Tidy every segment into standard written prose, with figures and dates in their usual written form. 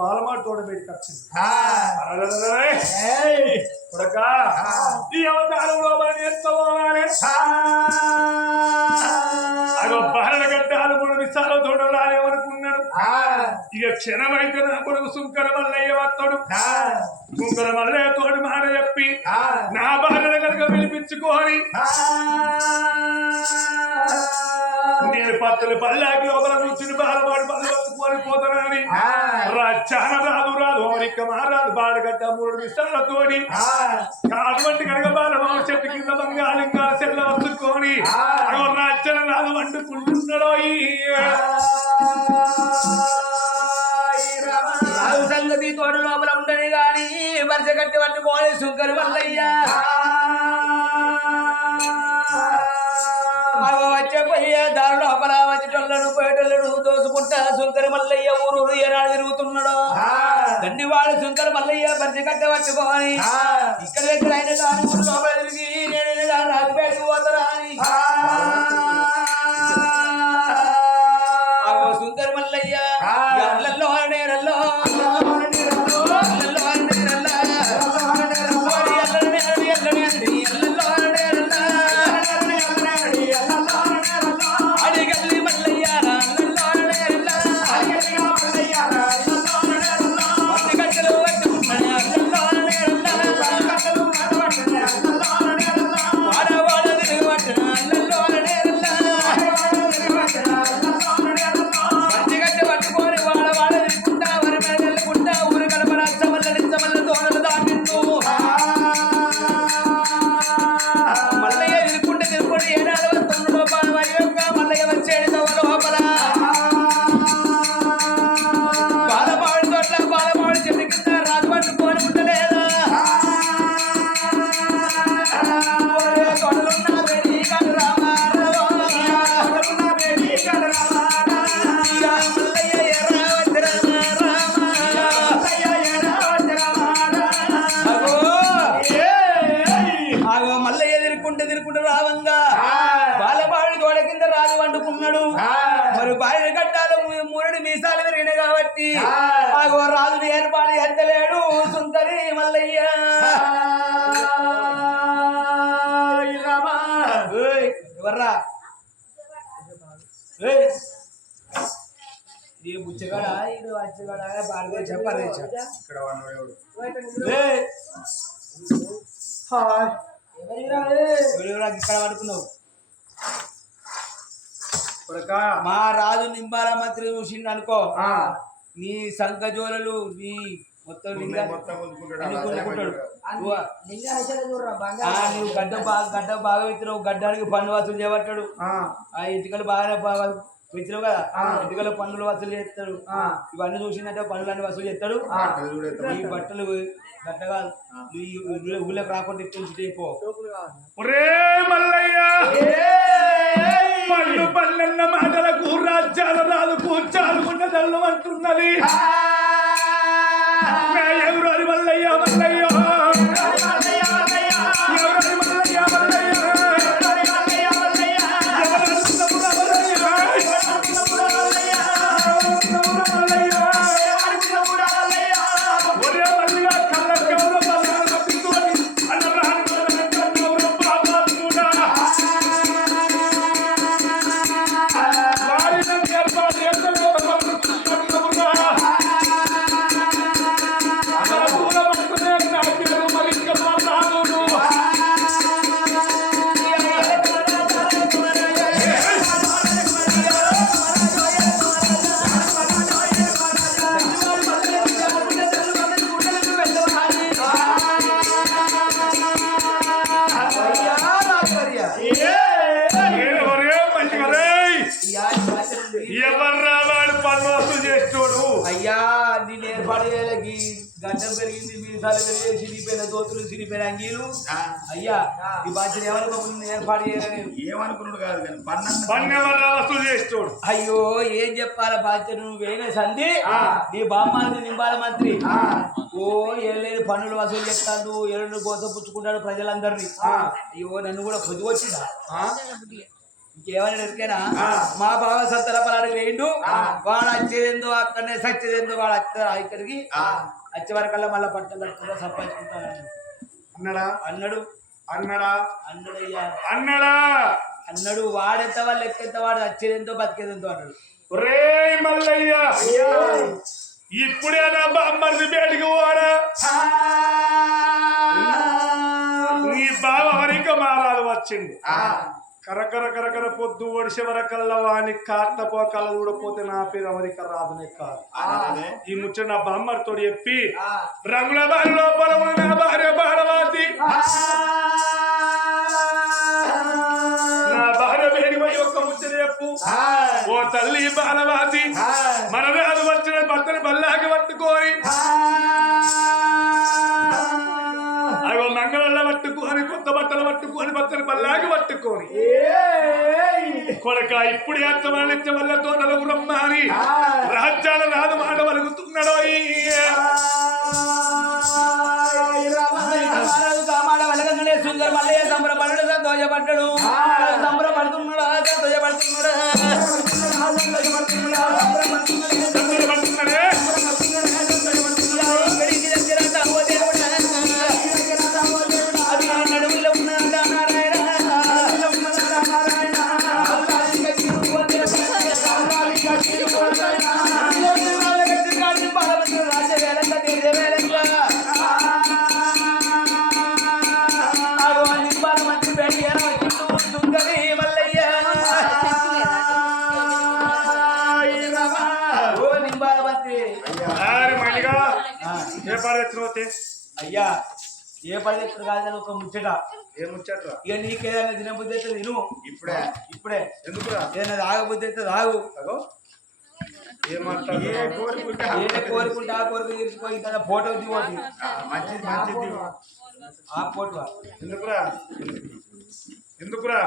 బాలమాట తోడబెట్టి వచ్చింది ఈ అవతారంలో బాలల గడ్డాలు కూడా విశాల తోడలాలేమనుకున్నాడు. ఇక క్షణమైతే నా కొడుకు శుంకర మల్లయ్య వస్తాడు. శుంకర మల్లయ్య తోడు మాట చెప్పి నా బాలల కనుక పిలిపించుకోని నేను పత్తులు పల్లాకి లోపల కూర్చుని బాలవాడు పళ్ళు పట్టుకొని పోతానని చాలా రాదు రాదు అమరిక మారాదు బాడగడ్డ 3 విషయాలతోటి అటువంటి కనుక బాలవాడు చెట్టు కింద బంగాళింగాల చెల్ల వస్తుకొని రాజ్యం రాదు వండుకుంటున్నాడో సంగతి తోడు లోపల ఉండని గాని వరుస కట్టి పట్టుకోని శుంకరు మల్లయ్యా వచ్చే పోయే దారి లోపల వచ్చేటోళ్ళను పోయేటోళ్ళను దోసుకుంటా శుంకరి మల్లయ్య ఊరు ఏనాడు తిరుగుతున్నాడు. దండివాడు శుంకరి మల్లయ్య పరిచి కట్ట పట్టుకోని ఇక్కడ దగ్గర అయిన దాని ఊరు లోపల తిరిగి నేను నాకు బయటకు పోతారా అని శుంకరి మల్లయ్య ఎల్లల్లో నేరల్లో తిరుకుంటూ రావంగా బాలబాడి గోడ కింద రాజు వండుకున్నాడు. మరి బావి గడ్డాలు 3 మీసాలు విరిగిన కాబట్టి ఆ రాజుని ఏర్పాటు ఎత్తలేడు శుంకరి మల్లయ్య. ఎవర్రా ఈ బుచ్చగాడ ఇది వచ్చగాడ బాగా చెప్పాలి ఇక్కడ పడుకున్నావు. మా రాజు నింబాల మంత్రి చూసిండు అనుకో నీ సంఖజోలలు నీ మొత్తం కొనుక్కుంటాడు. నువ్వు గడ్డ బాగా పెట్టినావు, గడ్డానికి పన్ను వసూలు చేయబట్టాడు. ఆ ఇటుకలు బాగానే పెట్టినావు కదా, ఇటుకల పన్నులు వసూలు చేస్తాడు. ఇవన్నీ చూసిందంటే పన్నులన్నీ వసూలు చేస్తాడు. ఈ బట్టలు గట్టగా ఊళ్ళకి రాకుండా ఎక్కించుకో. పళ్ళు పల్లెన్న మాటలకు రాజ్యాలు రాదు కూర్చాలుకున్న తల్లు అంటున్నది. ఎవరు అది మల్లయ్య మల్లయ్య వారిన అయ్యా నీ బాధ్యత ఉంది. ఎవర్రా వాడు పన్ను వసూలు చేస్తోడు? అయ్యా నేను ఏర్పాటు చేయాలి గడ్డం పెరిగింది మీసాలు పెరిగి సిరిపోయిన దోతులు సిరిపోయిన అంగీలు అయ్యా ఈ బాధ్యత ఏమనుకోకుండా ఏర్పాటు చేయాలని ఏమనుకున్నాడు కాదు కానీ పన్ను ఎవర్రా వసూలు చేస్తోడు? అయ్యో ఏం చెప్పాల బాధ్యత నువ్వు వేయన సంధి నీ బామ్మాది నింబాల మంత్రి ఓ ఏళ్ళేడు పన్నులు వసూలు చేస్తాడు ఏళ్ళు కోసం పుచ్చుకుంటాడు ప్రజలందరినీ అయ్యో నన్ను కూడా పొద్దుకొచ్చిందా ఇంకేమైనా ఎరికేనా మా బావ సత్తరపలాడికి వేయండు వాడు వచ్చేదేందో అక్కడనే సచ్చేదేందో వాడు ఇక్కడికి వచ్చే వరకల్లా మళ్ళీ పట్టలు కట్టుకుంటా సంపాదించుకుంటాను అన్నడా అన్నాడు అన్నడా అన్నాడయ్యా అన్నడా అన్నాడు వాడెంత వాళ్ళు ఎక్కేంత వాడు వచ్చేదేంతో బతికేదేంతో అన్నాడు. రే మల్లయ్య ఇప్పుడే నా బామ్మర్ది బయటికి పోడా? నీ బావ హరిక మారాలు వచ్చింది కరకర కరకర పొద్దు ఒడిసే వరకల్లా వాని కాట్లపో కళ్ళ చూడపోతే నా పేరు అమెరికా రాదునే కాదు. ఈ ముచ్చట నా బామ్మర్తో చెప్పి రంగుల బారి లోపల ఉన్న నా భార్య బాడవాతి నా భార్య వేడిపోయి ఒక్క ముచ్చట చెప్పు. ఓ తల్లి బాలవాతి మనరాలు వచ్చిన భర్తని బల్లాకి పట్టుకోని అవి మంగళ పట్టుకొని కొత్త బట్టలు పట్టుకొని భర్తని బల్లాకి పట్టుకొని కొడక ఇప్పుడు అర్థమనిచ్చ వల్ల తోటలు బ్రహ్మాని రాజ్యాల రాదు మాట వలుగుతున్నాడో సుందర మల్లయ్య సంబరపడ్డాడు సంతోషపడ్డాడు సంబరపడుతున్నాడు సంతోషపడుతున్నాడు నడుములో ఉన్నాడా నారాయణ అయ్యా ఏ పని ఎప్పుడు కాదని ఒక ముచ్చట ఏ ముచ్చట్రా? ఇక నీకేదైనా తినబుద్ధి అయితే తిను ఇప్పుడే ఇప్పుడే ఎందుకురా? ఏదైనా తాగబుద్ధి అయితే తాగు ఏ కోరుకుంటా ఏదో కోరుకుంటే ఆ కోరిక తీర్చుకో ఇంకా ఫోటో దిగోటి మంచిది మంచిది ఆ ఫోటో ఎందుకురా? ఎందుకురా?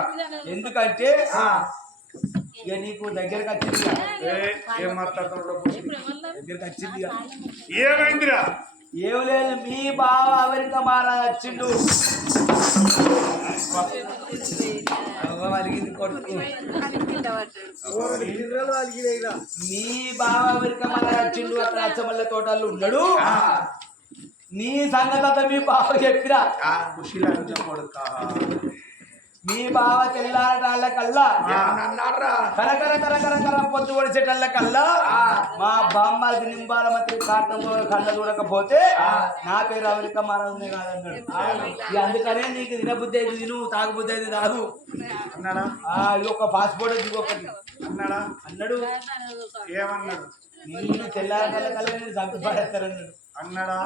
ఎందుకంటే ఇక నీకు దగ్గరకు వచ్చింది ఏం మాట్లాడుతున్నాడు? దగ్గరకు వచ్చింది ఏమైందిరా? ఏం లేదు మీ బావ అమెరికా మహారాజు వచ్చిండు కొడుకు మీ బావ అమెరికా మహారాజు వచ్చిండు అక్కడ అచ్చమల్ల తోటల్లో ఉన్నాడు నీ సంగతి మీ బావ చెప్పిరా మీ బావ తెల్లారటాళ్ళ కల్లా కరకర కరకర కర పొద్దు పొడిచేటల్ల కల్లా మా బామ్మాది నింబాల మంత్రి కాటంలో కళ్ళ చూడకపోతే నా పేరు అమెరికా మారదునే కాదన్నాడు. అందుకనే నీకు తినబుద్ధి అయితే తిను తాగబుద్ధి అయితే తాగు అన్నాడా? ఈ యొక్క పాస్పోర్ట్ దిగొకటి అన్నాడా? అన్నాడు. ఏమన్నాడు? నిన్ను తెల్లారటాళ్ళ కల్లా నేను చంపిపడేస్తారన్నాడు. అన్నాడా?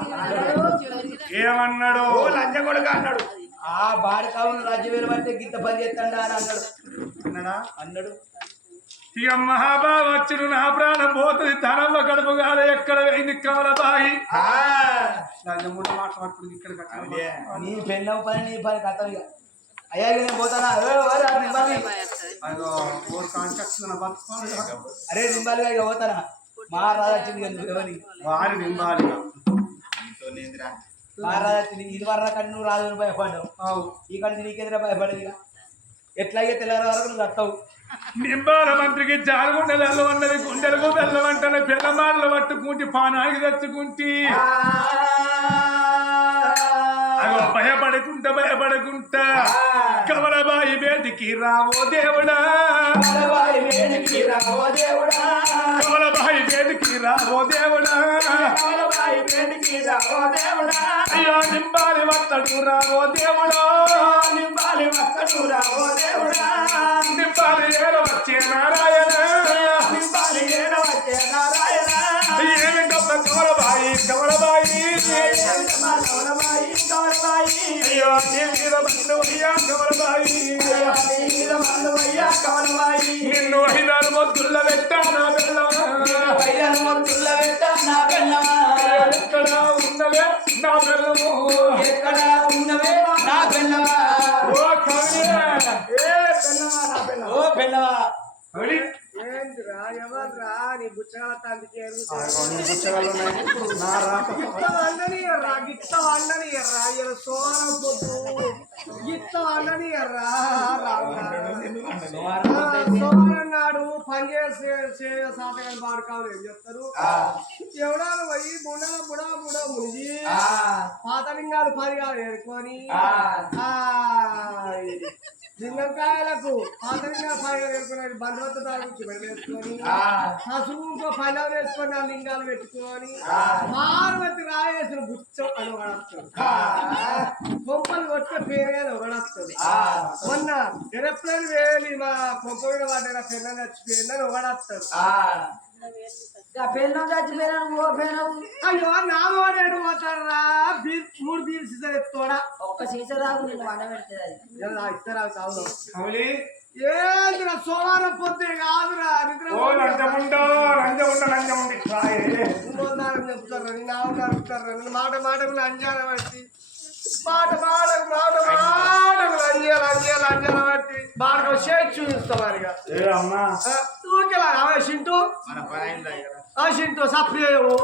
ఏమన్నాడు? లంచ కొడుకు అన్నాడు. ఆ బాడకావును రాజ్య వేలు పడితే గిత్త పని చేస్తాడా అని అన్నాడు. అన్నాడా? అన్నాడు. ఇక మహాబావ వచ్చుడు నా ప్రాణం పోతుంది తనమ్మ కడుపు కాదు ఎక్కడ వేయింది కమలబాయి మాట్లాడుతుంది ఇక్కడ నీ పెళ్ళం పని నీ పని కథ అయ్యా నేను పోతానా అరే నింబాలిగా ఇక పోతానా మహారాజా వచ్చింది వారి నింబాలి మహారాజా వచ్చింది ఇది వరకు కానీ నువ్వు రాజు భయపడ్డావు ఈ కడికి నీకెదిరా భయపడేది ఎట్లాగే తెల్లారి వరకు నువ్వు కట్టవు. నింబాల మంత్రికి జారుగుండెలు అన్నది గుండెలకు బెల్లమంటని పిల్లమాటలు పట్టుకుంటే పానానికి తెచ్చుకుంటే అగో భయపడకుంటా కమలబాయి బేటికి రావో దేవుడా కమలబాయి బేటికి రావో దేవుడా అయ్యో నింబాలి వత్తడు రావో దేవుడా నింబాలి ఏడ వచ్చే నారాయణ ఏమి గొప్ప కమలబాయి అయ్యో నీ మీద బంధు అయ్యా కమలబాయి నిన్ను 5 6 మొద్దుల పెట్టా నా బెల్లమా పైలను మొత్తుల పెట్ట నా బెల్లమా ఎక్కడ ఉన్నవే నా బెల్లము ఎక్కడ ఉన్నవే నా బెల్లమా ఓ కవిడే ఓ బెల్లమా కవిడి ఏంటిరా ఎవర్రా నీ బుచ్చగల తండ్రికి గిత్త వండని ఎర్రా ఇలా సోరం పొద్దు గిత్త వండని ఎర్రా సోమవారం నాడు పని చేసే సాతగాని పాడుకోవాలి ఏం చెప్తారు ఎవడాలు పోయి బుడా మునిగి పాత లింగాలు పరిగాలు ఏరుకొని లింగంకాయలకు పాత లింగాలు పరిగాలు ఏరుకుని బంధువత్త దానికి వేసుకొని పసుపు పైన వేసుకొని ఆ లింగాలు పెట్టుకొని పార్వతి రాయేసిన బుచ్చం అని ఒకడొస్తుంది కొంపలు కొట్టే పేరే ఒకడొస్తుంది మొన్న ఎరప్లేన్ వేలి మా కొంప మీద వాడిన పెన్న చచ్చిపోయిందని ఒకడొస్తాడు పెళ్ళం చచ్చిపోయినా ఓ పెళ్ళం అయ్యో నా వాడేడు పోతారా 3 బీర్ సీజర్ ఎత్తుకోడా ఒక్క సీసా రాకు నేను వండ పెడుతుంది అది ఇస్తారా కాదు కవిడి ఏంద్రా సోమవారం పొద్దు కాదురా నిద్ర ఓ లంచముండో లంచముండి ఇంకోదారని చెప్తారా నేను ఆవిడ అడుగుతారా నేను మాట అంజాల పట్టి అంజాల పట్టి బాగా షేక్ చూపిస్తా మరిగా ఏ అమ్మా ఊరికేలా అవే సింటూ మన పని అయిందా ఇక్కడ? సింటూ సప్రియవు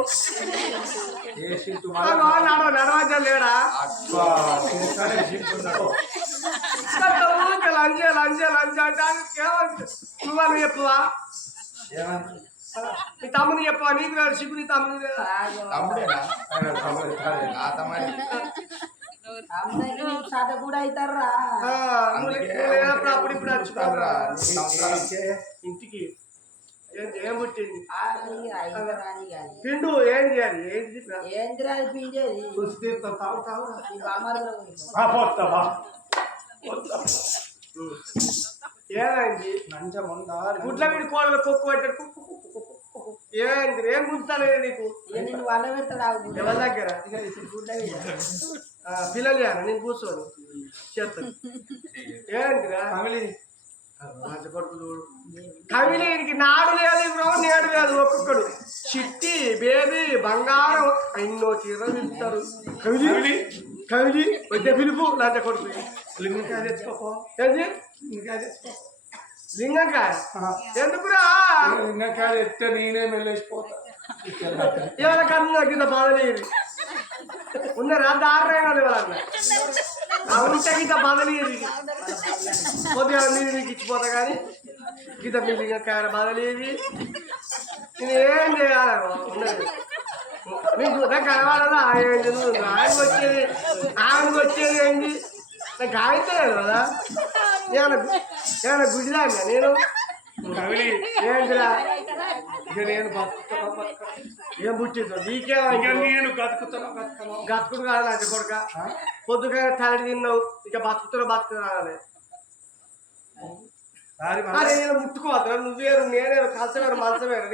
ఏ సీటు నడవద్దా లేడా లంజ నువ్వు చెప్పువా నీ తమ్ముని చెప్పవా నీకు వేడు సిగ్గు నీ తమ్ముని తమ్ముడేనా? ఆ తమ్ముడే. అందరికి సాట కూడా అవుతారా అప్పుడు ఇప్పుడు వచ్చిపోరా ఇంటికి ఏం పుట్టింది పిండు ఏం చేయాలి ఏంద్రా పిండేది పోతావా ఏమైంది గుడ్ల వీడి కోడలు కుక్కు పెట్టాడు ఏంది ఏం గుర్తాలే నీకు నేను వండ పెడతాడు ఎవరి దగ్గర పిల్లలు నేను కూర్చోను చేస్తాను ఏంటిరా కవిలీనికి నాడు లేదు బ్రో నేడు లేదు ఒక్కొక్కడు చిట్టి బేబీ బంగారం ఎన్నో చీరలు పిలుస్తారు కవిలి కవిలి వచ్చే పిలుపు లంచ కొడుకు లింగంకాయ తెచ్చుకోపో ఏంటి లింగంకాయ ఎందుకురా లింగకాయ ఎత్తే నేనే వెళ్ళేసిపోతా ఎవరికన్నా కింద బాధలేదు ఉన్నారా దారుణంగా వాళ్ళ ఉంటే గిత బాధలేదు కొద్దిగా మీరు నీకు ఇచ్చిపోతా కానీ గిత మీ లింగకాయ బాధలేదు నేను ఏం చేయాలి ఉన్నది మీకు నాకు కనవాలదా ఆయనకు వచ్చేది ఏంటి నాకు కాగితలేదు కదా ఏమైనా గుడిదా నేను కవిడి ఏంటిరా ఇక నేను ఏం పుట్టిందో నీకేమో నేను బతుకుతాను గతుకుడు కాదు అంటే కొడుక పొద్దుగా తలడి తిన్నావు ఇక బతుకుతున్నాను అరే నేను ముట్టుకోవద్దు నువ్వేరు నేనే కలిసినారు మంచమేరు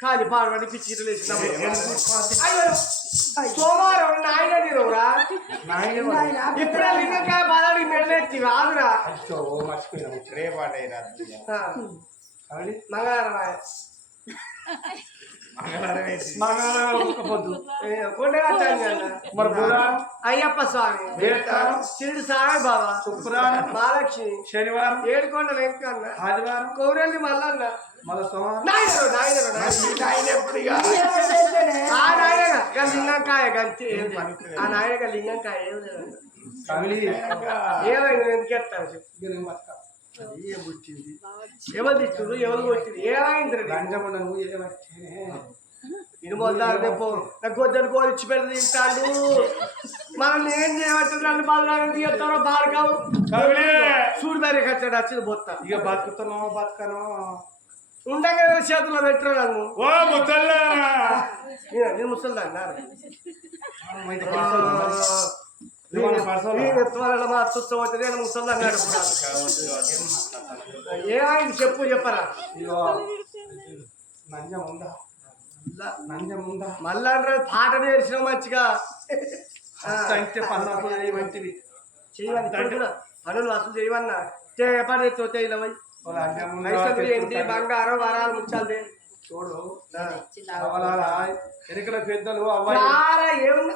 కాలి పాడబడి పిచ్చిలు సోమవారం నాయన తినవురా ఇప్పుడే లింగకాయ బాధడి మెడలెత్తి కాదురా రేపాట అయినా. మంగళవారం మంగళవారం ఏంటి? పొద్దు మరి అయ్యప్ప స్వామి శిరుడు సాయి బాబా శుక్రవారం మహాలక్ష్మి శనివారం ఏడుకొండలు వెంకన్న ఆదివారం కౌరెల్లి మల్లన్న మళ్ళా సోమవారం ఆయన ఎప్పుడు ఇక? ఆ నాయన లింగంకాయ గంతి ఆ నాయన లింగంకాయ ఏం లేదు కవిడి ఏమైంది ఎందుకు ఎత్తాను చెప్పు ఏం పుట్టింది ఎవరు తిట్టుడు ఎవరు కొట్టింది ఏమైంది లంచముండ నువ్వు ఏమంటేనే ఇది మొదలు నాకు గొద్దలు కోరిచ్చి పెడితే తింటాడు మనల్ని ఏం చేయమంటుంది నన్ను బాధలు తీస్తారో బాడకావు చూడు మరి వచ్చాడు వచ్చింది బొత్త ఇక బతుకుతానో బతకనో ఉండగా చేతుల్లో పెట్టరు నన్ను ఓ ముసల్లా నేను ముసలిదా నేను ముసలి అన్నాడు ఏమైంది చెప్పరా నంజముందా మళ్ళా పాట నేర్చిన మంచిగా అంటే పనులు మంచివి చేయమని పనులు వసూలు చేయమన్నా పని ఎత్తుతే ఇలా పోయి పైసలు ఏంటి బంగారం వరాలు ముచ్చాలి చూడు చిన్న అవలాలా ఎన్నికల పెద్దలు అవ్వాలి చాలా ఏమున్నా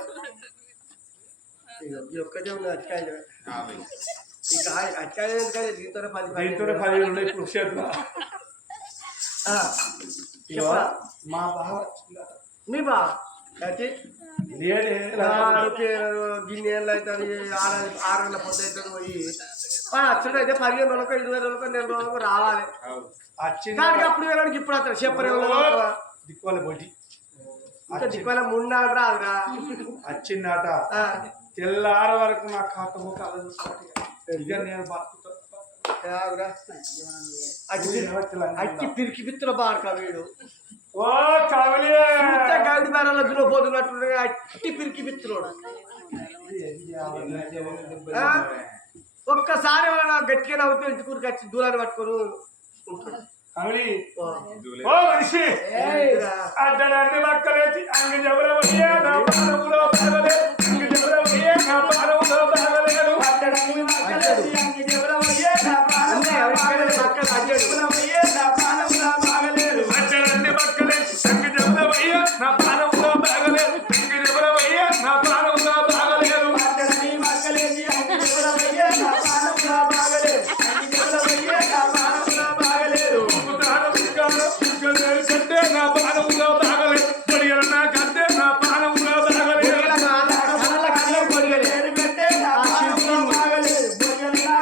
ఈ ఒక్కటే ఉంది అట్కాయ ఇక అట్కాయ ఎందుకంటే దీంతో 10 దీంతో 10 ఉన్నాయి ఇప్పుడు చేతులు మా బావ మీ బా అయితే లేడే గిన్నెళ్ళు అవుతుంది 6 గంటల పొద్దు అవుతుంది పోయి అచ్చుడు అయితే 15 రోజులకు 20 రోజులకు 4 రోజులకు రావాలి వచ్చింది దానికి అప్పుడు వెళ్ళడానికి ఇప్పుడు వస్తాడు చెప్పరే దిక్కువల బొడ్డి ఇంకా దిక్కువల 3 నాడు రాదురా వచ్చిందట తెల్లార వరకు నా ఖాతా ముఖాలు ఇక నేను అట్టి పిరికి పిత్తుల బారక వీడు ఓ కవలి గైడ్ బేరాల దున్నపోతున్నట్టు అట్టి పిరికి పిత్తులోడు ఒక్కసారి గట్టిగా నవ్వుతూ ఇంటికూరికి వచ్చి దూరాన్ని పట్టుకొని కవలి ఓ మనిషి అడ్డడాన్ని మక్కలేచి అంగ జబరవయ్యే నా పానములో బాగలే అంగ జబరవయ్యే నా పానములో బాగలేదు అడ్డడాన్ని మక్కలేచి అంగ జబరవయ్యే నా పానములో బాగలేదు నా పానములో బాగలేదు అడ్డడాన్ని మక్కలేచి అంగ జబరవయ్యే నా పానములో బాగలేదు అంగ జబరవయ్యే నా పానములో బాగలేదు అడ్డడాన్ని మక్కలేచి అంగ జబరవయ్యే నా పానములో బాగలేదు అంగ జబరవయ్యే నా పానములో బాగలేదు కంటే నా పానములో బాగలేదు పొడిగల నా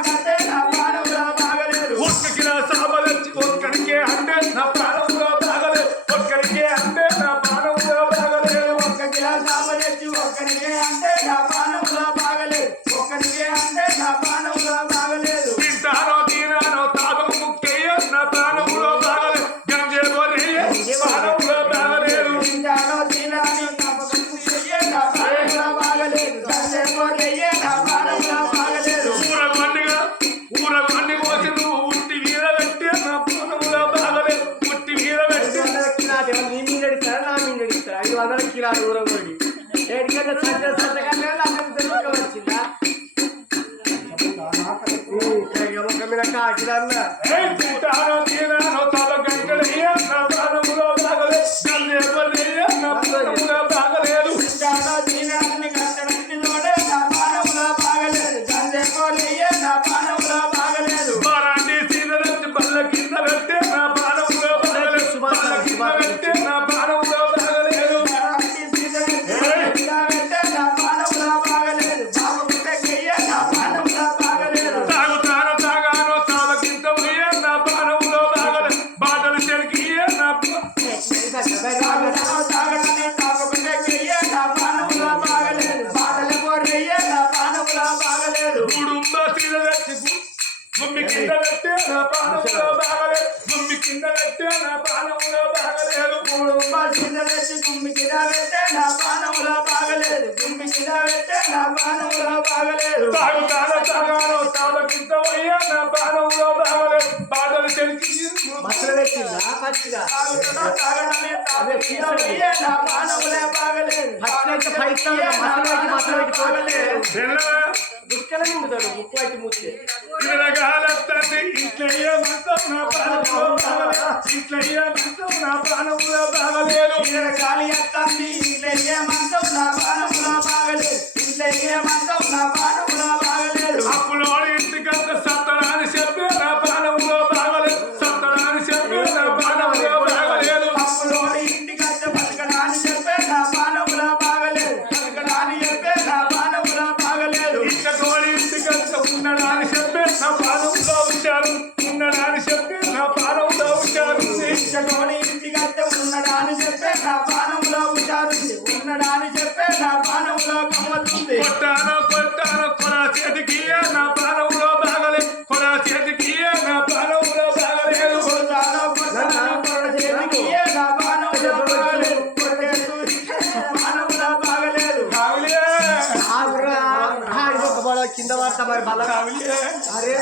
కంటే నా పానములో బాగలేదు ఒక్కకి నా సాబలొచ్చి ఒక్కడికే అంటే నా పానములో బాగలేదు ఒక్కడికే అంటే నా పానములో బాగలేదు ఒక్కకి నా సాబలొచ్చి ఒక్కడికే అంటే నా పానములో బాగలేదు ఒక్కడికే అంటే నా పానములో బాగలేదు తింటానో తీరానో తాగము ముక్కయ్య నా పానములో బాగలేదు గంజే గొర్రెయ్య పానములో బాగలేదు తింటానో తీరానో తాగము ముక్కయ్య నా పానములో బాగలేదు గంజే గొర్రెయ్య నా పానములో బాగలేదు ఊరగొండి కోసి నువ్వు ఉట్టి మీద పెట్టి నా పానములో బాగలేదు ఉట్టి మీద పెట్టి నీ మీద ఎడతారా నా మీద ఎడతారా 500 కిలోలు దూరం పోయి ఏడికంటే సంతకంగా వచ్చిందా కాకిదన్నా తింటానో తీరానో తాగ గంటలయ్య నా పానములో బాగలేదు గంజే గొర్రెయ్య నా పానములో బాగలేదు తింటానో తీరాన్ని గంటలన్నీ తోడే నా పానములో బాగలేదు గంజే గొర్రెయ్య నా పానములో బాగలేదు మారాండి సీదరచ్చి బల్ల కింద పెట్టే నా పానములో బాగలేదు బల్ల కింద పెట్టే నా పానములో బాగలేదు మారాండి సీదరచ్చి పెట్టే నా పానములో బాగలేదు బాబు పుట్టకయ్య నా పానములో బాగలేదు తాగుతానో తాగానో తాగకింత పోయే నా పానములో బాగలేదు బాటలు చెరికియ్య నా తాగతానో తాగటనే తాగపుట్టకయ్య నా పానములో బాగలేదు బాటలు కొర్రయ్య నా పానములో బాగలేదు కుడుంబ సీదరచ్చి గుమ్మి కింద పెట్టే నా పానములో బాగలేదు గుమ్మి కింద పెట్టే నా పానములో బాగలేదు కుడుంబ సీదరచ్చి గుమ్మి కింద పెట్టే నా పానములో బాగలేదు గుమ్మి కింద పెట్టే నా పానములో బాగలేదు తాగుతానో తాగానో తాగకింత పోయే నా పానములో బాగలేదు బాటలు చెరికి మసలు పెట్టిందా పచ్చిగా తాగుతానో తాగడమే తాగకింత పోయే నా పానములో బాగలేదు పచ్చిగా పైసలు మసలు పెట్టి తోడలేదు దుఃఖల నిండుతాడు ముక్కు పట్టి ముచ్చే తిరగాలత్తండి ఇంట్లయ్య మంతం నా పానములో బాగలేదు ఇంట్లయ్య మంతం నా పానములో బాగలేదు తిరగాలి అత్తండి ఇంట్లయ్య మంతం నా పానములో బాగలేదు ఇంట్లయ్య మంతం నా పానములో బాగలేదు అప్పులోని ఇంటికంత సత్తనాన్ని చెప్పే నా పానములో బాగలేదు సత్తనాన్ని చెప్పే నా పానములో బాగలేదు అప్పులోని ఇంటికంత బతకడాన్ని చెప్పే నా పానములో బాగలేదు బతకడాన్ని చెప్పే నా పానములో బాగలేదు ఇంటకోని ఇంటికంత ఉండడాన్ని చెప్పే నా పానములో ఉంచారు ఉండడాన్ని చెప్పే నా పానములో ఉంచారు ఇంటకోని ఇంటికంత ఉండడాన్ని చెప్పే నా పానములో ఉంచారు ఉండడాన్ని చెప్పే నా పానములో కమ్మతుంది కొట్టానో కొట్టానో కొరా చేతికి నా పానములో బాగలేదు కొరా చేతికి నా పానములో బాగలేదు కొడతానో కొట్టానో కొర చేతికి నా పానములో బాగలేదు పానములో బాగలేదు కింద పడతా మరి బల్ల అరే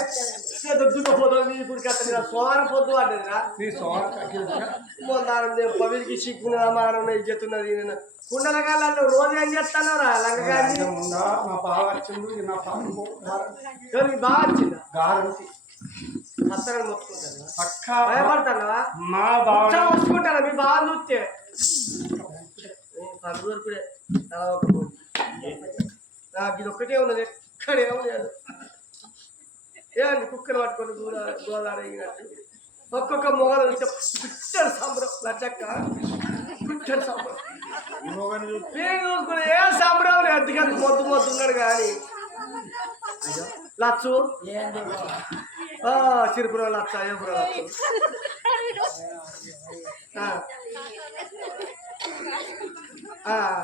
దున్నపోతుంది ఇప్పుడు కట్టా సోమవారం పొద్దు పడ్డదిరా నీ సోమవారం పవికి సిక్కున్నదా మానవ ఇచ్చేతున్నది కుండలకాళ్ళు రోజు ఏం చేస్తాను రా లంకగారి మా బావ వచ్చిండు నా పాము బాగా వచ్చిందా గారంటీ అత్తని మొత్తుకుంటాను పక్క భయపడతావా మా బావ మొత్తుకుంటాను మీ బాగా చూస్తే పరుగురుకుడే అలా ఒక నాకు ఇది ఒక్కటే ఉన్నది ఎక్కడే లేదు ఏమండి కుక్కలు పట్టుకొని గోదావరి ఒక్కొక్క మొగలు పిచ్చడి సంబరం లచ్చక్క పిచ్చడి సంబరం నేను చూసుకుని ఏ సంబరం లేదు అందుకని మొద్దు ఉన్నాడు కానీ లచ్చు చిరుపురం లచ్చ ఏపురం లచ్చు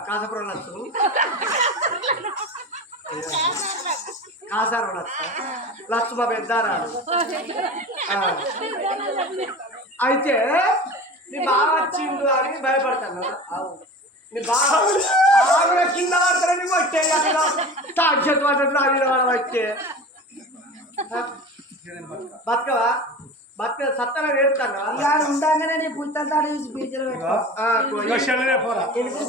కాసాపురం లచ్చు కాసారం లచ్చు మా పెద్దారాలు అయితే నీ బాగా వచ్చిండు అని భయపడతాను నీ బాగా కింద పడతారని వచ్చే తాక్షత్ పడ్డట్లు అవి పట్టే బతకవా బతక సత్తన పెడతాను ఉండగానే నీ పుంతలు తాడు చూసి బీచలు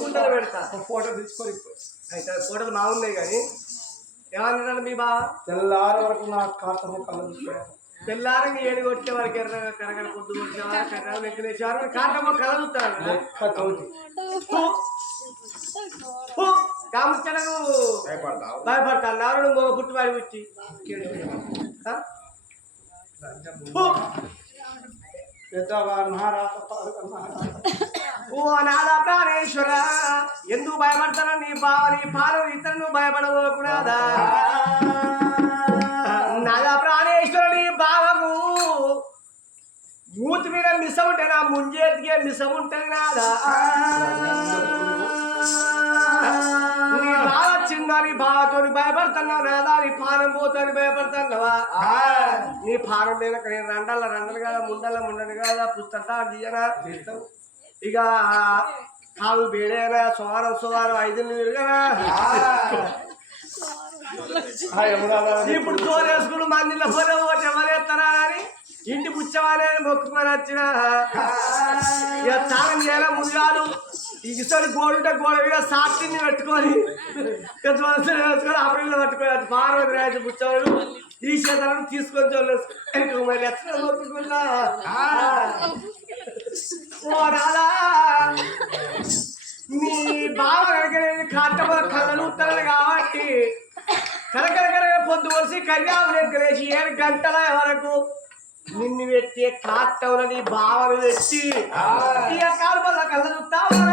గుంటలు పెడతా ఫోటో తీసుకొని అయితే ఫోటోలు బాగున్నాయి కానీ ఏమన్నాడు మీ బావ తెల్లారి వరకు నా ఖాతాము కళ్ళు తెల్లారంగా ఏడు కొట్టే వరకు కరగడ పొద్దు కొట్టేవారు కర్ర లెక్కలేసేవారు కాటమో కళ చూస్తారు కాముచ్చలకు భయపడతాను నారుడు మొగ పుట్టువాడి వచ్చి ఓ నాద ప్రాణేశ్వర ఎందుకు భయపడతాను నీ బావని పాలు ఇతరులు భయపడబోకున్నాదా నాద ప్రాణేశ్వర నీ బావకు మూతి మీద మిస ఉంటే నా ముంజేతికే మిస ఉంటుంది నాదా నీ బావ వచ్చిందా నీ బావతో భయపడుతున్నావు నాదా నీ పానం పోతాని భయపడుతున్నావా నీ పానం మీద నేను రండలు కదా ముండలు కదా పుస్తక తీయనా ఇక కాలు బేడేనా సోవారం 5 కదా ఇప్పుడు తోలేసుకుని మందిలో పోతే ఎవరేస్తారా అని ఇంటి పుచ్చవానే మొక్కుకొని వచ్చిన తానం చేయాల ముందుగాడు ఇసరి గోడుంటే గోడ మీద సాక్షిని పెట్టుకొని వేసుకొని అప్పుడు పట్టుకొని పార్వతి రాజు పుచ్చవాడు ఈ చేతలను తీసుకొని చూడలేదు మరి ఎట్లా మొక్కుకున్నా నీ బావ కాటమో కళ్ళను ఉత్తరాలు కాబట్టి కరకర పొద్దు వలసి కళ్యాణేసి 7 గంటల వరకు నిన్ను పెట్టి కాటవుల నీ బావను పెట్టి కాలువల కళ్ళ చూస్తావా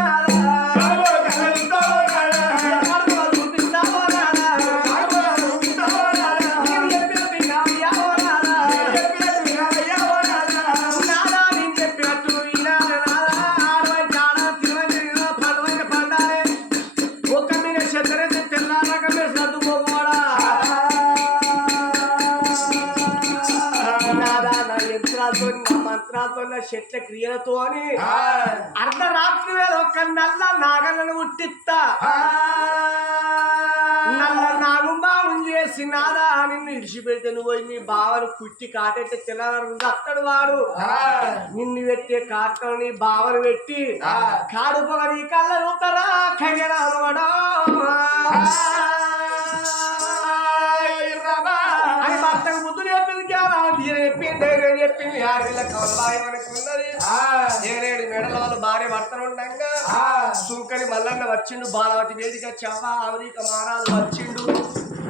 మంత్రాలతో చెట్ల క్రియలతో అని అర్ధరాత్రి వేళ ఒక నల్ల నాగలను ఉట్టిస్తా నల్ల నాగుంబావం చేసి నాదా నిన్ను ఇడిచిపెడితే నువ్వు పోయి నీ బావను కుట్టి కాటెట్టే తెల్లవారు అత్తడు వాడు నిన్ను పెట్టే కాటను నీ బావను పెట్టి కాడు పొగ నీ కళ్ళ చూస్తారా ఖగరామడా అని భర్తకు ముద్దు చెప్పింది చెప్పింది 6 వేల కవలబాయమనుకున్నది 7 మెడల వాళ్ళు భార్య భర్తలు ఉండగా సుంకని మల్లన్న వచ్చిండు బాలవతి వేదిక చవా అమెరిక మహారాజు వచ్చిండు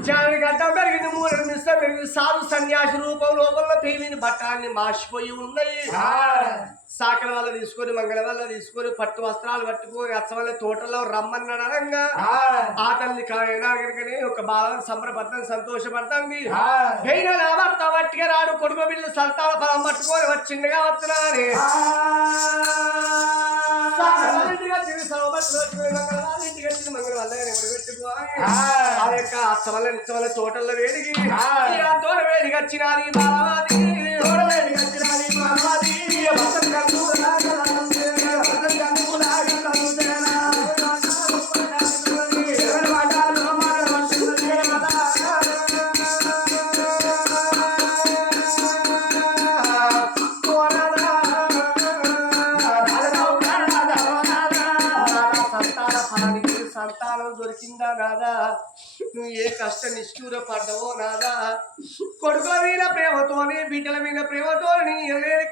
జాని గడ్డ పెరిగింది 3 నిమిషం పెరిగింది సాధు సన్యాసి రూపం లోపల పేలిని బట్టాన్ని మాసిపోయి ఉన్నాయి సాకల వల్ల తీసుకొని మంగళ వల్ల తీసుకొని పట్టు వస్త్రాలు పట్టుకొని అచ్చ వల్ల తోటలో రమ్మన్నాడు అనగా ఆ తల్లి కనుకనే ఒక బాగా సంబరపడతాను సంతోషపడతాంది నా భర్త వట్టిగా రాడు కొడుకు బిడ్డలు సంతాన ఫలం పట్టుకొని వచ్చిందిగా వస్తున్నాని ఇంటికి వచ్చింది మంగళ వల్ల పెట్టుకోవాలి ఆ యొక్క అచ్చ వల్ల నిచ్చ వల్ల తోటల్లో వేడికి తోట వేడికి వచ్చినది బాలవాది తోట వేడికి వచ్చినది బాలవాది సంతానం దొరికిందా నాదా నువ్వు ఏ కష్ట నిష్ఠూర పడ్డవో నాదా కొడుకుల మీద ప్రేమతోని బిడ్డల మీద ప్రేమతోని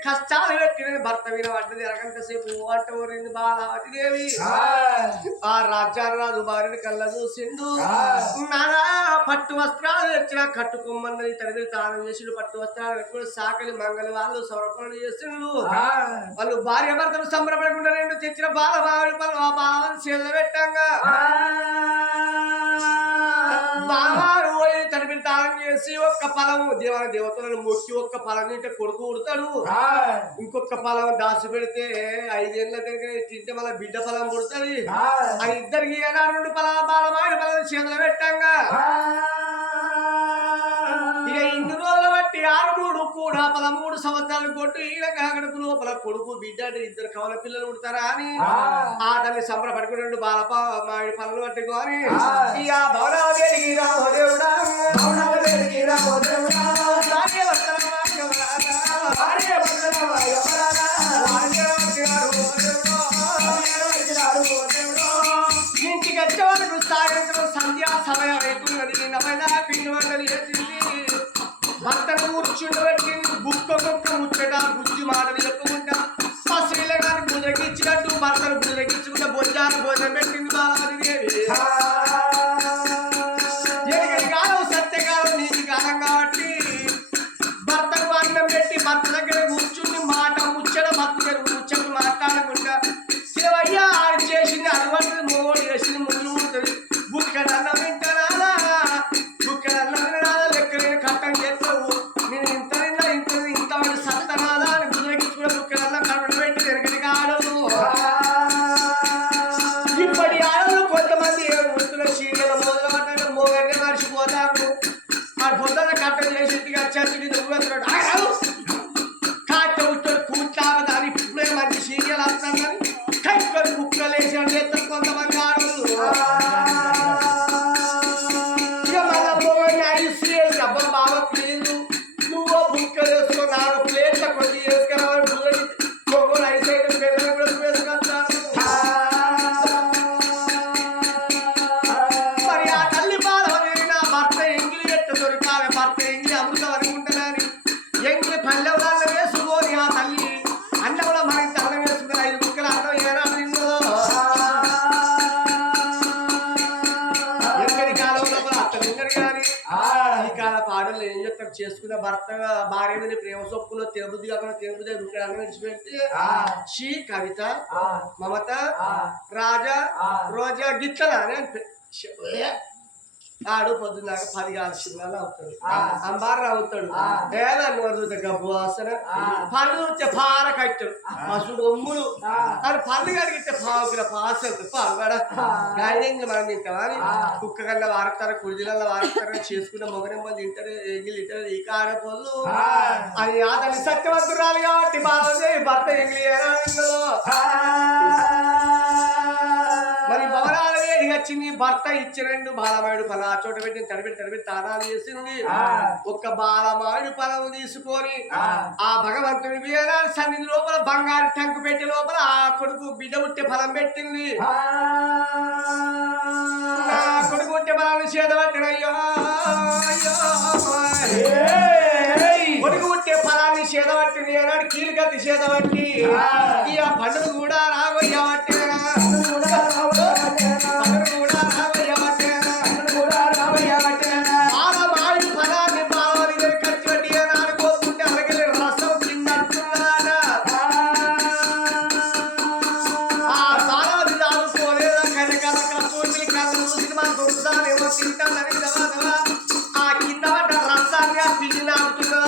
కష్టాలు పెట్టిన భర్త మీద పడ్డది అరగంటసేపు అంటోరింది బాలావతిదేవి ఆ రాజ్యారాజు భార్యని కళ్ళ చూసిండు నానా పట్టు వస్త్రాలు తెచ్చిన కట్టుకోమన్నది తల్లి తానం చేసిండు పట్టు వస్త్రాలు పెట్టుకుని సాకలి మంగళ వాళ్ళు సమర్పణ చేసిండు వాళ్ళు భార్య భర్తలు సంబరపడకుండా రెండు తెచ్చిన బాలవాడి పనులు ఆ బాలని చేతులు పెట్టంగా బావారు పోయి తడిపి తానం చేసి ఒక్క పొలం దేవతలను మొక్కి ఒక్క పొలం తింటే కొడుకు ఉడతాడు ఇంకొక పొలం దాచి పెడితే 5 ఏళ్ళ దగ్గర తింటే మళ్ళీ బిడ్డ పొలం పుడుతుంది ఆ ఇద్దరికి రెండు బాలవాడి పొలం చేతులు పెట్టంగా ఇక ఇన్ని రోజులు బట్టి 6 కూడా 13 సంవత్సరాలు కొట్టు ఈయన కాగడుపు లోపల కొడుకు బిడ్డ ఇద్దరు కవల పిల్లలు పుడతారా అని ఆ తల్లి సంబరపడుకున్నాడు బాలప మామిడి పనులు పట్టుకొని ఇక భవనాదేవికి రామో దేవుడా భవనాదేవికి రామో దేవుడా ఇంటికి వచ్చే వాళ్ళకు సాయంత్రం సంధ్యా సమయం అవుతున్నది నమైనా పిండి వంటలు చేసింది భర్తను కూర్చుండబెట్టింది బుక్క ముచ్చట బుద్ధి మాటలు చెప్పుకుంటా పసిపిల్ల గాని బుదగిచ్చినట్టు భర్తను బుదగిచ్చుకుంటా బొజ్జాను భోజనం పెట్టింది బాలదేవి కాలం సత్యకాలం నీతి కాలం కాబట్టి భర్తకు అన్నం పెట్టి భర్త దగ్గర కూర్చుని మాట ముచ్చట భర్త దగ్గర ముచ్చట మాట్లాడకుండా శివయ్య ఆడి చేసింది అలవాటు మోడి చేసింది ముందు ఉంటుంది బుక్కడన్నం వింటారా బుక్కడన్నం వినాలా లెక్కలేని కట్టం చేస్తావు నేను ఇంత సత్తనాదా అని బుద్ధగిచ్చుకున్న బుక్కడన్నం కట్టడం పెట్టి వెనకటి ఆడదు ఇప్పటి ఆడలు కొంతమంది వృత్తుల సీరియల్ మొదలు పడ్డాక మోగన్నే మర్చిపోతారు ఆ పొద్దున కట్టం చేసి ఇంటికి వచ్చి దువ్వుతున్నాడు కాట ఉంటాడు కూర్చామని అని ఇప్పుడే మంచి సీరియల్ వస్తాను కానీ కైకొని కుక్కలు వేసి అని చేస్తారు కొంతమంది ఆడలు ఇక మళ్ళా మోగన్ని ఐదు సీరియల్ అబ్బా బాగా ప్లీజ్ నువ్వు బుక్కలు వేసుకో 4 ప్లేట్ల కొద్ది వేసుకురావాలి మొగోడు 5 సైకిల్ పిల్లలు కూడా వేసుకొస్తారు మరి ఆ తల్లి బాధ నా భర్త ఎంగిలి ఎట్ట దొరకాలి భర్త ఎంగిలి అమృతం అనుకుంటున్నాను ఎంగిలి పల్లెవరాల్లో వేసుకొని ఆ తల్లి అన్నంలో మనకి అన్నం వేసుకుని 5 ముక్కలు అన్నం ఏనాడు తిన్నదో ఎంగడి కాలంలో అత్త తిన్నడు కానీ ఈ కాల పాటలు ఏం చెప్తారు చేసుకున్న భర్త భార్య మీద ప్రేమ సొప్పులో తిరుపతి కాకుండా తిరుపతి ముక్కలు అన్నం విడిచిపెడితే షీ కవిత మమత రాజా రోజా గిత్తల ఆడు పొద్దున్నాక 10 కాల శివాలు అవుతాడు అంబారు అవుతాడు ఏదాన్ని వదులుతా గబ్బు వాసన పళ్ళు వచ్చే పార కట్టాడు పసుడు ఒమ్ములు అది పళ్ళు కడిగితే పావుకిల పాస పాల్గడ గాయని మనం తింటామా అని కుక్క కన్నా వాడతారు కుడిజిలలో వాడతారు చేసుకున్న మొగనెమ్మలు తింటారు ఎంగిలి తింటారు ఈ కాడ పళ్ళు అది అతని సత్యవంతురాలు కాబట్టి బాగా భర్త ఎంగిలి మరి భవనాలు వచ్చింది భర్త ఇచ్చి 2 బాలమాయుడు ఫలం ఆ చోట పెట్టి తడిపెట్టి తానాలు చేసింది ఒక్క బాలమాయుడు ఫలం తీసుకొని ఆ భగవంతుని వీరాలు సన్నిధి లోపల బంగారు టంకు పెట్టి లోపల ఆ కొడుకు బిడ్డ పుట్టే ఫలం పెట్టింది కొడుకు పుట్టే ఫలాన్ని చేదబట్టినయ్యో కొడుకు పుట్టే ఫలాన్ని చేదబట్టింది అన్నాడు కీలుకత్తి చేదబట్టి ఈ ఆ పండుగ కూడా రాబోయేబట్టి ఆ కింద పడ్డ రసాన్ని పిల్లి నాకుతుందా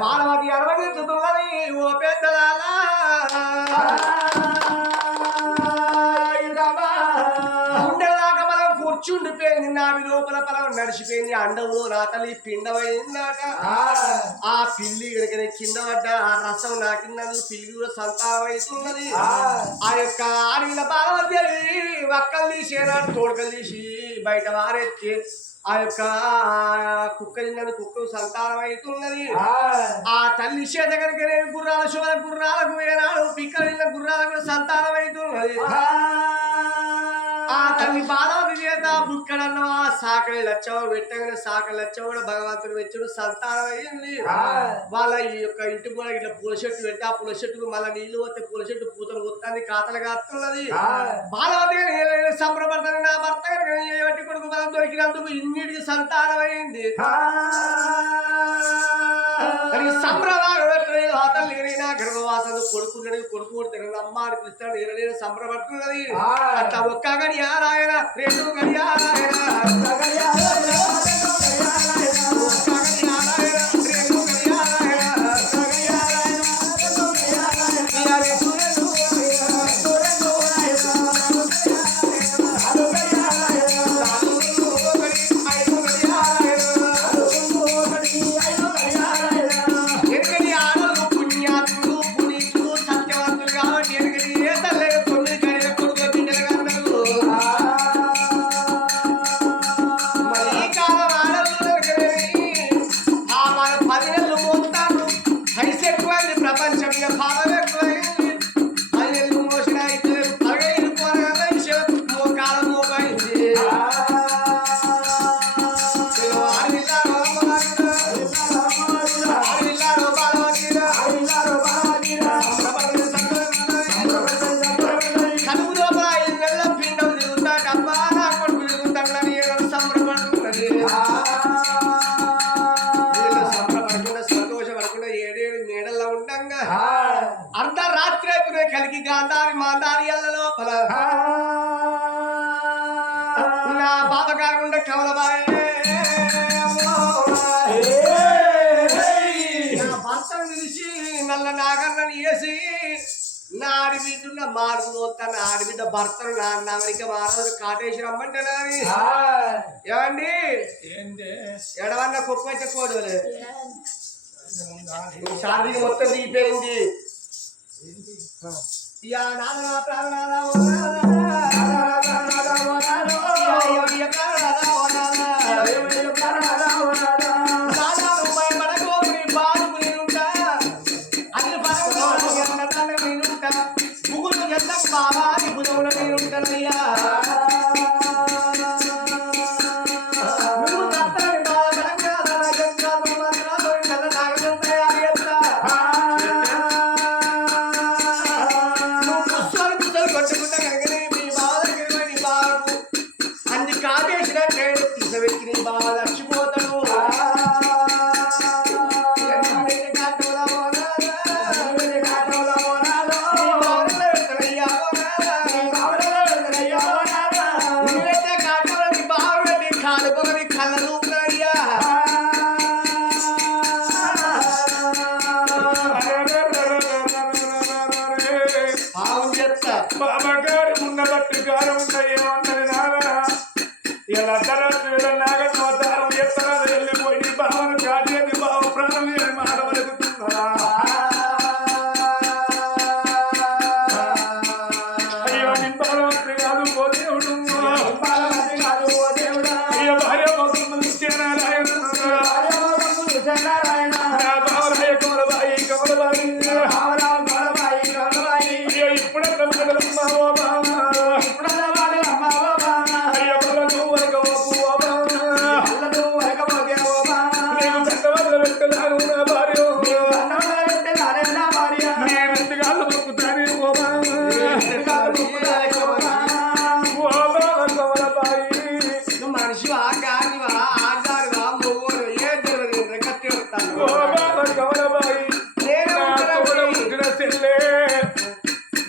బాలవతి అనుభవించుతున్నది ఓ పెద్దలాలా ఉండేదాకా మనం ఉండిపోయింది నావి లోపల పొలం నడిచిపోయింది అండంలో నా తల్లి పిండమైందట ఆ పిల్లి కనుక కింద పడ్డ ఆ రసం నాకిందని పిల్లి కూడా సంతానం అవుతున్నది ఆ యొక్క అడవిల బాలవతి వక్కలు తీసి ఏనాడు తోడకలు తీసి బయట వారెత్తి ఆ యొక్క కుక్క తిన్నది కుక్క సంతానం అవుతున్నది ఆ తల్లి చేత కనుక గుర్రాల శోభ గుర్రాలకు ఏనాడు పిక్కల గుర్రాలకు సంతానం అవుతున్నది ఆ తల్లి బాలవతి చేత బుక్కడన్నవా సాకలి లచ్చవ పెట్టగానే సాకలి లచ్చవ కూడా భగవంతుడు వెచ్చుడు సంతానం అయింది వాళ్ళ ఈ యొక్క ఇంటి కూడా ఇట్లా పూల చెట్టు పెట్టి ఆ పూల చెట్టుకు మళ్ళీ నీళ్లు పోతే పూల చెట్టు పూతలు కొత్తాన్ని కాతలు కాస్తున్నది బాలవతి సంబరపడతాను నా భర్త బట్టి కొడుకు బలం దొరికినందుకు ఇన్నిటికి సంతానం అయింది సంబరపడలేదు ఆ తల్లి గర్భవాసను కొడుకున్నాడు కొడుకు కొడుతాడు అమ్మ అని పిలుస్తాడు నేను సంబరపడుతున్నది అట్లా ఒక్క గడియారాయన రెండు గడియారాయన అర్ధరాత్రి అయిపోయిన కలిగి గాంధారి మాందారి అల్ల లోపల నా బాబ కాకుండా కమలబాయ్ నా భర్తను నిలిచి నల్ల నాగన్నని వేసి నా ఆడిబిడ్డ మార్పు పోతాను ఆడిబిడ్డ భర్తను నా అమెరికా మారారు కాటేసి రమ్మంటే నాని ఏమండి ఎడవన్న కుక్క చెప్పుకోవడం శారీరక మొత్తం దిగిపోయింది యా నాద ప్రాణనాద బాబాని భుజముల మీద ఉంటానయ్యా బాబా గారు ఉన్నబట్టి గారు ఉంటాయి ఏమన్నది నాన్న ఇలా అర్ధరాత్రి వేళ నాగన్న వద్దారం ఎత్తరాలు వెళ్ళిపోయి బావను కాదేది బావ ప్రాణం లేని మాట వలుకుతున్నా అయ్యో నింపాలవంతి కాదు ఓ దేవుడు అయ్యో భార్య మొత్తం నారాయణ నా బావరాయ కమలబాయి కమలబాయి అయ్యో ఇప్పుడంత మొదలమ్మ ఓ బావ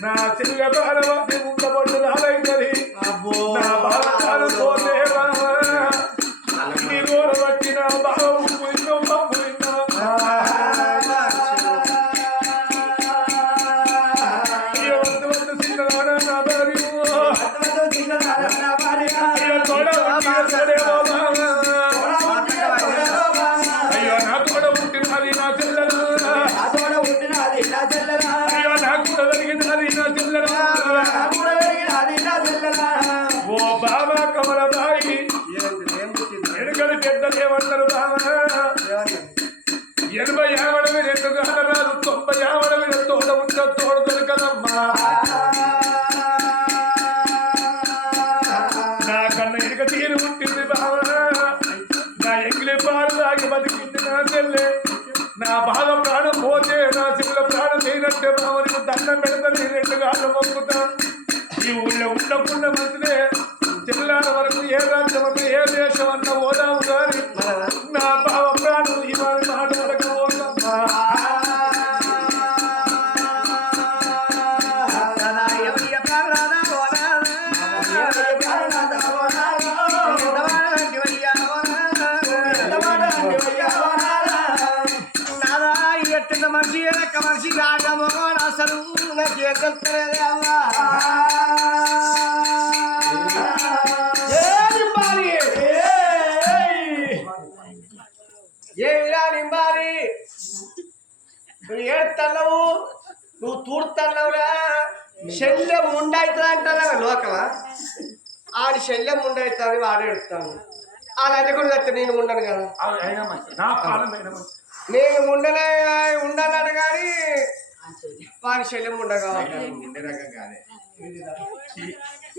నా చెల్లె బాలవాసి బతికింది నా చెల్లె నా బాధ ప్రాణం పోతే నా చెల్లె ప్రాణం లేనట్టే బావనికి దండం పెడతా నీ 2 కాళ్ళు మొక్కుతా ఈ ఊళ్ళో ఉండకుండా మంచిదే జిల్లాల వరకు ఏ రాజ్యం అన్న ఏ దేశం అన్న ఓదాము గారి నా బావ ప్రాణం ఇవాళ మాట వరకు పోతమ్మా మనిషి వెనక మనిషి రాగమో అసలు నాకేం తెలుస్తలేదు అమ్మా ఏమిరా నింబాలి నువ్వు ఏడుతున్నావు నువ్వు తూడుతున్నావురా శల్యం ఉండవుతుంది అంటున్నావు లోకమా ఆడి శల్యం ఉండవుతుంది వాడు ఏడుస్తాను అలాంటి కూడా చెప్తే నేను ఉండను కదా నేను ఉండనట్టు కానీ వాడి శల్యం ఉండగా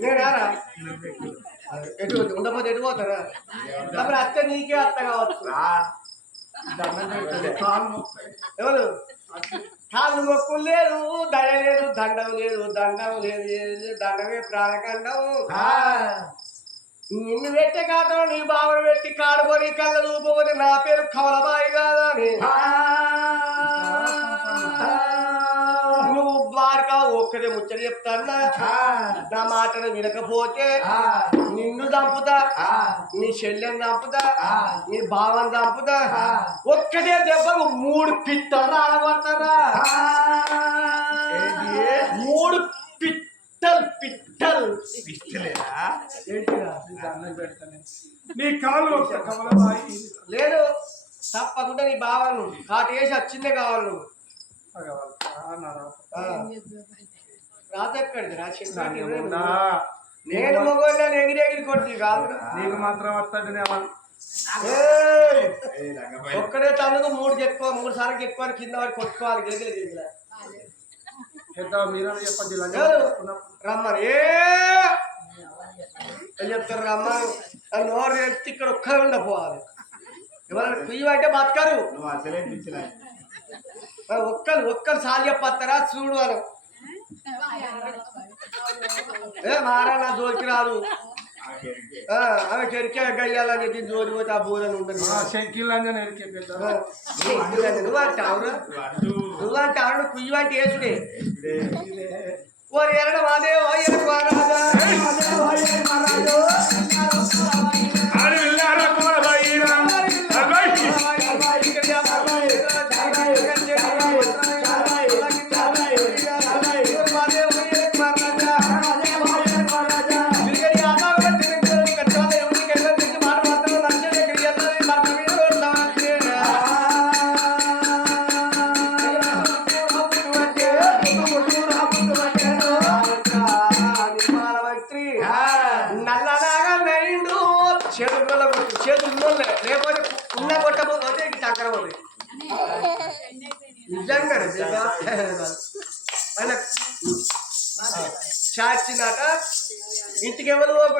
నేనా ఎటు ఉండకపోతే ఎటు పోతారా అప్పుడు అత్త నీకే అత్త కావచ్చు ఎవరు కాళ్ళు మొక్కులు లేదు దయ లేదు దండం లేదు దండమే ప్రాణకండం నిన్ను పెట్టే కాదు నీ బావను పెట్టి కాడుకొని కళ్ళ చూపబోతే నా పేరు కమలబాయి కాదా అని నువ్వు బాగా ఒక్కడే ముచ్చట చెప్తాన్నా నా మాటను వినకపోతే నిన్ను చంపుతా నీ చెల్లెని చంపుతా నీ బావని చంపుతా ఒక్కటే దెబ్బకు 3 పిట్టలు రాలబడతారా 3 పిట్టలు నీ కాళ్ళు కమలబాయి లేదు తప్పకుండా నీ బావను కాటేసి వచ్చిందే కావాలి నువ్వు రాత ఎక్కడిది నేను మగోళ్ళ ఎగిరి కొట్టి కాదు నీకు మాత్రం వస్తాడు ఒక్కడే తనకు 3 ఎక్కువ 3 సార్లు ఎక్కువ కింద వాడు కొట్టుకోవాలి గిరిగిల రమ్మని చెప్తారు రమ్మని నోరు ఎత్తి ఇక్కడ ఒక్కరు ఉండపోవాలి ఎవరైనా కుయ్యమంటే బతకరు ఒక్కరు సార్ చెప్పస్తారా చూడు అని మారా నా జోలికి రాదు ఆమె కెరికే గయ్యాలని చెప్పి జోలి పోతే ఆ బోరని ఉంటుంది నువ్వంటే ఆవిడ కుయ్యమంటే వేసుడే ఓరి ఎరడు మాదేవో చేతుల్లో లేకపోతే ఉన్న కొట్టబోతే చక్కర పోతుంది నిజంగా ఆయన చాచినాక ఇంటికి ఎవరు